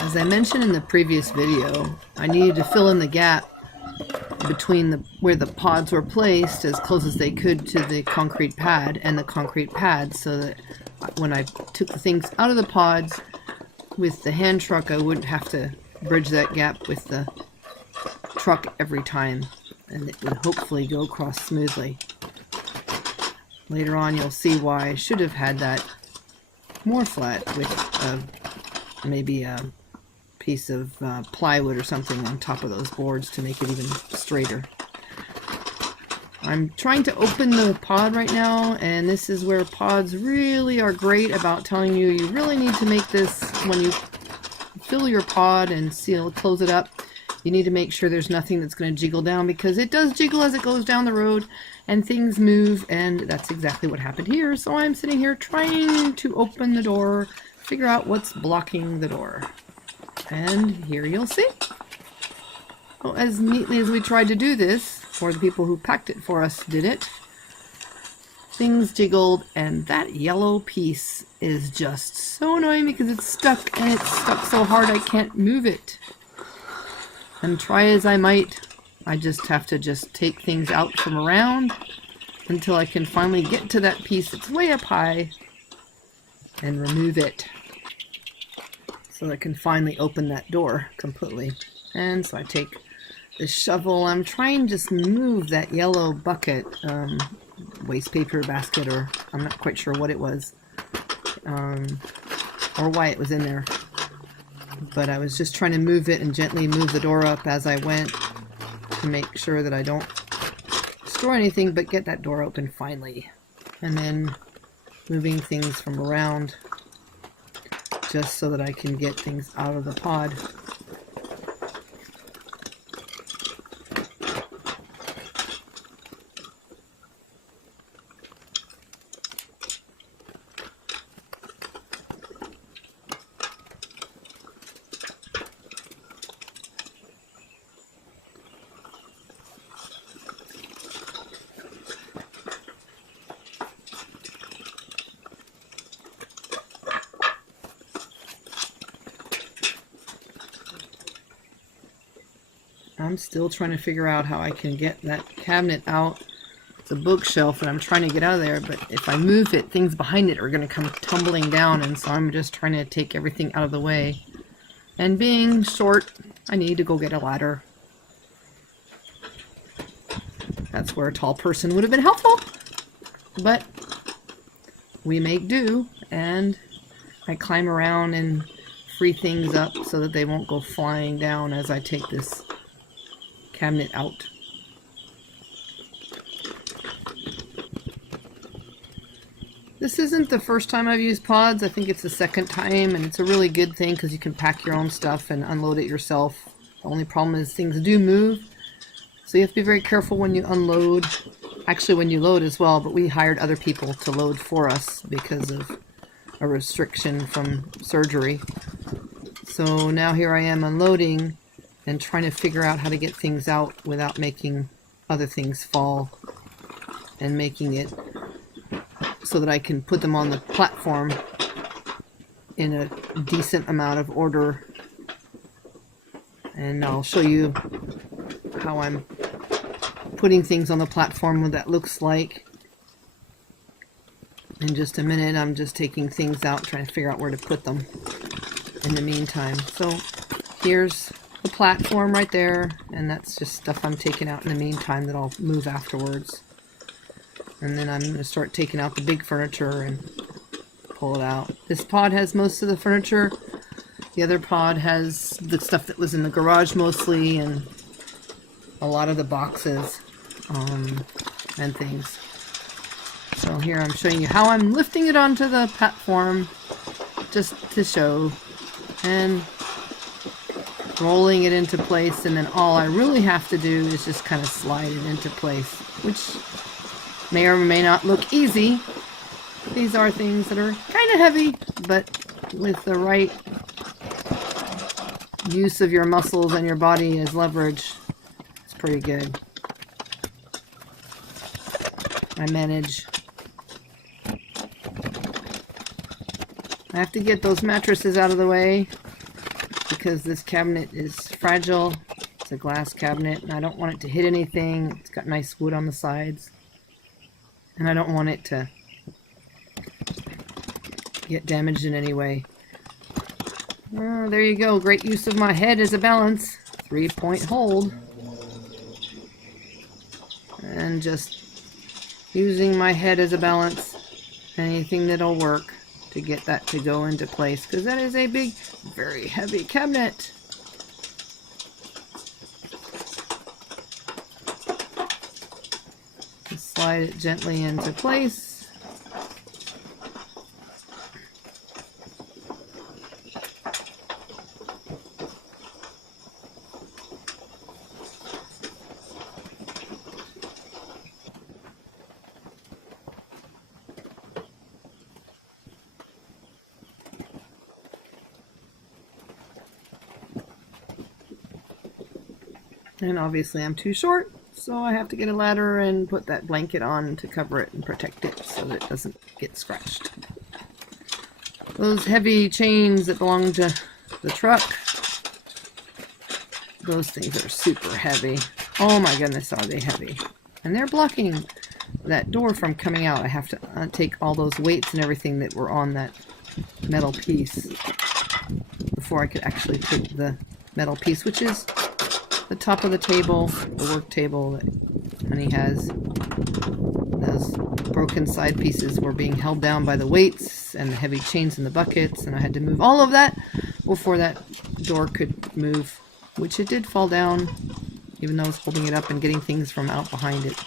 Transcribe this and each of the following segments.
As I mentioned in the previous video, I needed to fill in the gap between where the pods were placed as close as they could to the concrete pad and the concrete pad, so that when I took the things out of the pods with the hand truck, I wouldn't have to bridge that gap with the truck every time, and it would hopefully go across smoothly. Later on you'll see why I should have had that more flat with maybe a piece of plywood or something on top of those boards to make it even straighter. I'm trying to open the pod right now, and this is where pods really are great about telling you you really need to make this, when you fill your pod and close it up, you need to make sure there's nothing that's going to jiggle down, because it does jiggle as it goes down the road and things move, and that's exactly what happened here. So I'm sitting here trying to open the door, figure out what's blocking the door. And here you'll see. Well, as neatly as we tried to do this, or the people who packed it for us did it, things jiggled, and that yellow piece is just so annoying because it's stuck, and it's stuck so hard I can't move it. And try as I might, I just have to take things out from around until I can finally get to that piece that's way up high and remove it, so I can finally open that door completely. And so I take the shovel. I'm trying to just move that yellow bucket, waste paper basket, or I'm not quite sure what it was, or why it was in there. But I was just trying to move it and gently move the door up as I went to make sure that I don't destroy anything, but get that door open finally. And then moving things from around just so that I can get things out of the pod. I'm still trying to figure out how I can get that cabinet out. It's a bookshelf and I'm trying to get out of there, but if I move it, things behind it are going to come tumbling down, and so I'm just trying to take everything out of the way. And being short, I need to go get a ladder. That's where a tall person would have been helpful, but we make do, and I climb around and free things up so that they won't go flying down as I take this cabinet out. This isn't the first time I've used pods. I think it's the second time, and it's a really good thing because you can pack your own stuff and unload it yourself. The only problem is things do move, so you have to be very careful when you unload. Actually, when you load as well, but we hired other people to load for us because of a restriction from surgery. So now here I am unloading and trying to figure out how to get things out without making other things fall, and making it so that I can put them on the platform in a decent amount of order. And I'll show you how I'm putting things on the platform, what that looks like in just a minute. I'm just taking things out, trying to figure out where to put them in the meantime. So here's the platform right there, and that's just stuff I'm taking out in the meantime that I'll move afterwards. And then I'm going to start taking out the big furniture and pull it out. This pod has most of the furniture. The other pod has the stuff that was in the garage mostly, and a lot of the boxes and things. So here I'm showing you how I'm lifting it onto the platform, just to show, and rolling it into place, and then all I really have to do is just kind of slide it into place, which may or may not look easy. These are things that are kind of heavy, but with the right use of your muscles and your body as leverage, it's pretty good. I manage. I have to get those mattresses out of the way. because this cabinet is fragile. It's a glass cabinet and I don't want it to hit anything. It's got nice wood on the sides and I don't want it to get damaged in any way. There you go. Great use of my head as a balance. 3-point hold. And just using my head as a balance. Anything that'll work to get that to go into place, because that is a big, very heavy cabinet. Just slide it gently into place. And obviously I'm too short, so I have to get a ladder and put that blanket on to cover it and protect it so that it doesn't get scratched. Those heavy chains that belong to the truck, those things are super heavy. Oh my goodness, are they heavy. And they're blocking that door from coming out. I have to take all those weights and everything that were on that metal piece before I could actually take the metal piece, which is the top of the table, the work table that Honey has. Those broken side pieces were being held down by the weights and the heavy chains in the buckets, and I had to move all of that before that door could move, which it did fall down, even though I was holding it up and getting things from out behind it.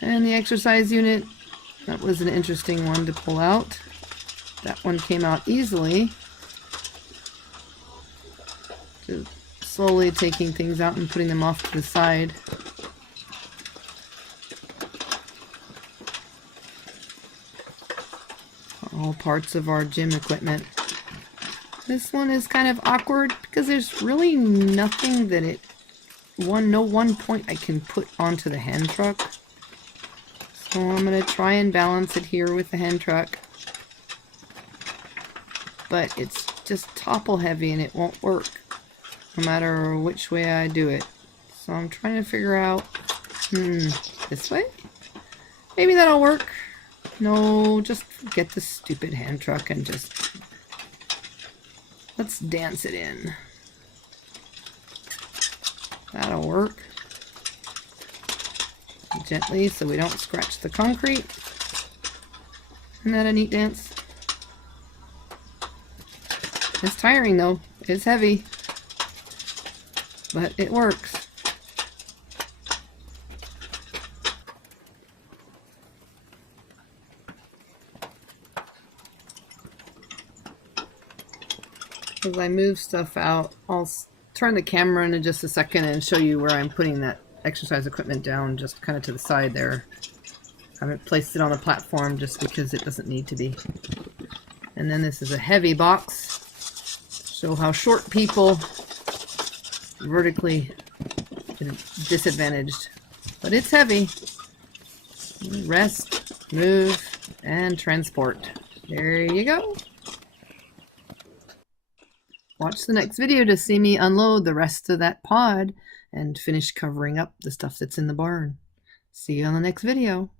And the exercise unit, that was an interesting one to pull out. That one came out easily. Just slowly taking things out and putting them off to the side. All parts of our gym equipment. This one is kind of awkward because there's really nothing that no one point I can put onto the hand truck. So I'm going to try and balance it here with the hand truck. But it's just topple heavy and it won't work no matter which way I do it. So I'm trying to figure out, this way? Maybe that'll work. No, just get the stupid hand truck and just, let's dance it in. That'll work. Gently so we don't scratch the concrete. Isn't that a neat dance? It's tiring though. It's heavy. But it works. As I move stuff out, I'll turn the camera in just a second and show you where I'm putting that exercise equipment down, just kind of to the side there. I haven't placed it on the platform just because it doesn't need to be. And then this is a heavy box. Show how short people vertically disadvantaged. But it's heavy. Rest, move, and transport. There you go. Watch the next video to see me unload the rest of that pod and finish covering up the stuff that's in the barn. See you on the next video.